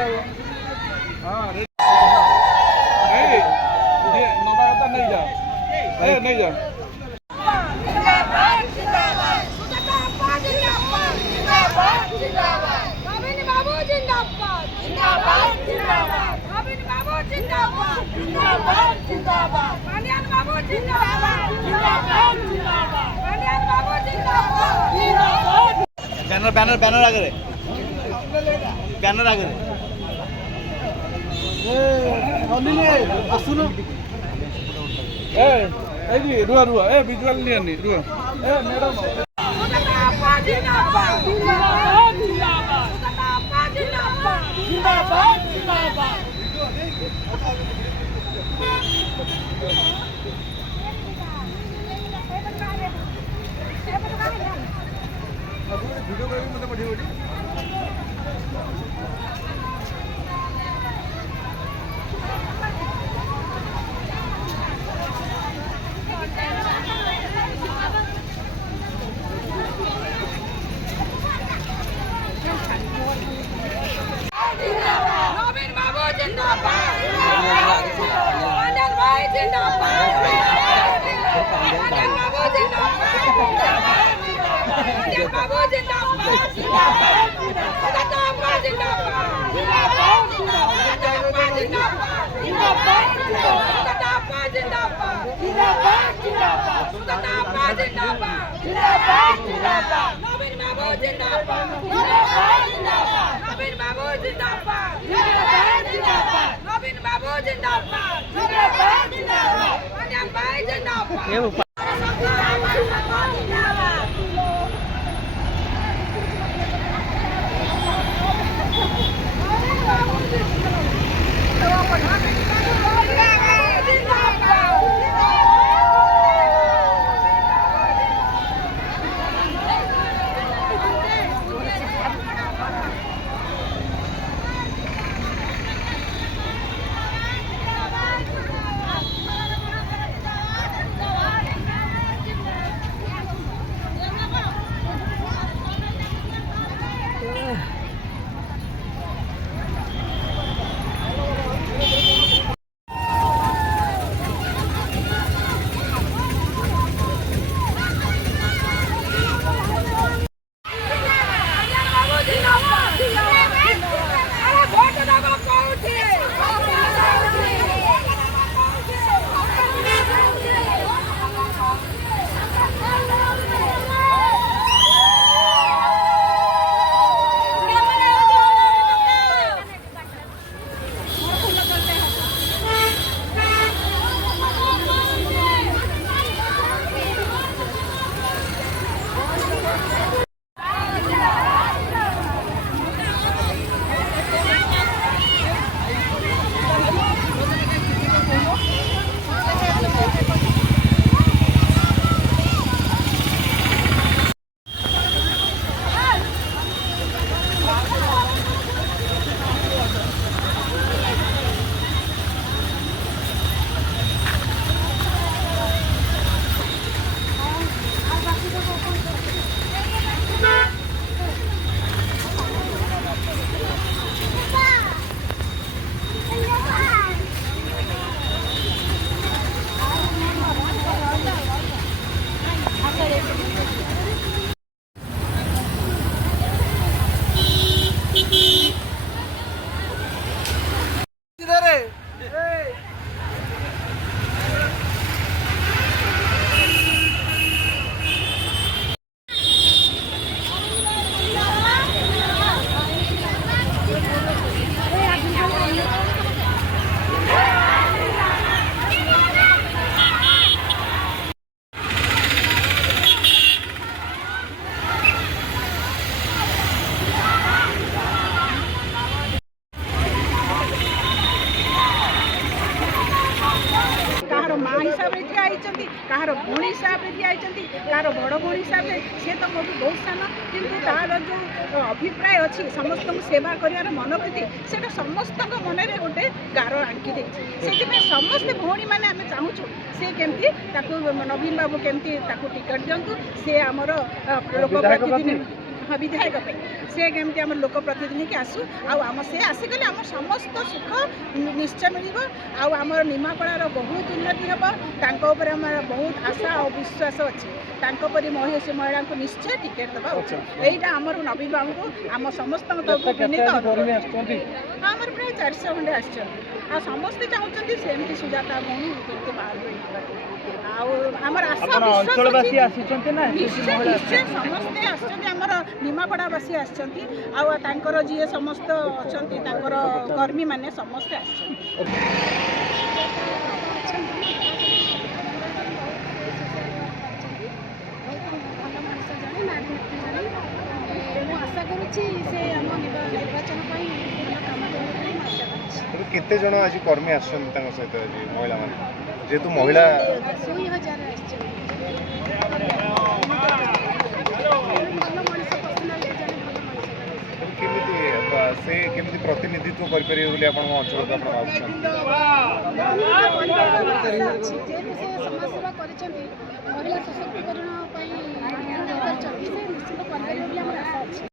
हाँ ये नवा आता नहीं जा नहीं जा बैनर बैनर बैनर आगे रे बैनर आगे रे रुआ रुआ विजुअल नहीं रुआ मैडम वीडियो मतलब पठी नवीन बाबू जिंदाबाद भाई जिंदाबाद बाबू कहार भौणी हिसाब से दिखाई कहार बड़ भौणी हिसाब से सी तो मोटू बहुत सान कि तार जो अभिप्राय अच्छी समस्त सेवा कर मनोवृत्ति से समस्त मन में गोटे गार आंकी देती समस्ते भौणी मैंने आम चाहूँ सी केमती नवीन बाबू केमती टिकट दिंतु सी आमर लोक प्रतिनिधि हाँ विधायक पे से केमती आम लोक प्रतिनिधि की आसू आम से आसिकले आम समस्त सुख निश्चय मिल आम निमापड़ार बहुत उन्नति हम आम बहुत आशा और विश्वास अच्छी महिला को निश्चय टिकेट दबा उचित यहीटा आम नवीन बाबू को आम समस्त आमर प्राय 400 खंडे आ समस्ते चाहते सेमती सुजाता भौणी आमर आशा निश्चय समस्ते आमर निमापड़ावासी आसर जी समस्त अच्छा कर्मी मैंने समस्ते आशा करुच्ची से आम निर्वाचन केते जन आज कर्मी आसछन सहित महिला मान जेतु महिला 2,000 से केमती प्रतिनिधित्व कर अंचल को समाज सेवा कर महिला सशक्तिकरण निश्चित आशा अच्छी।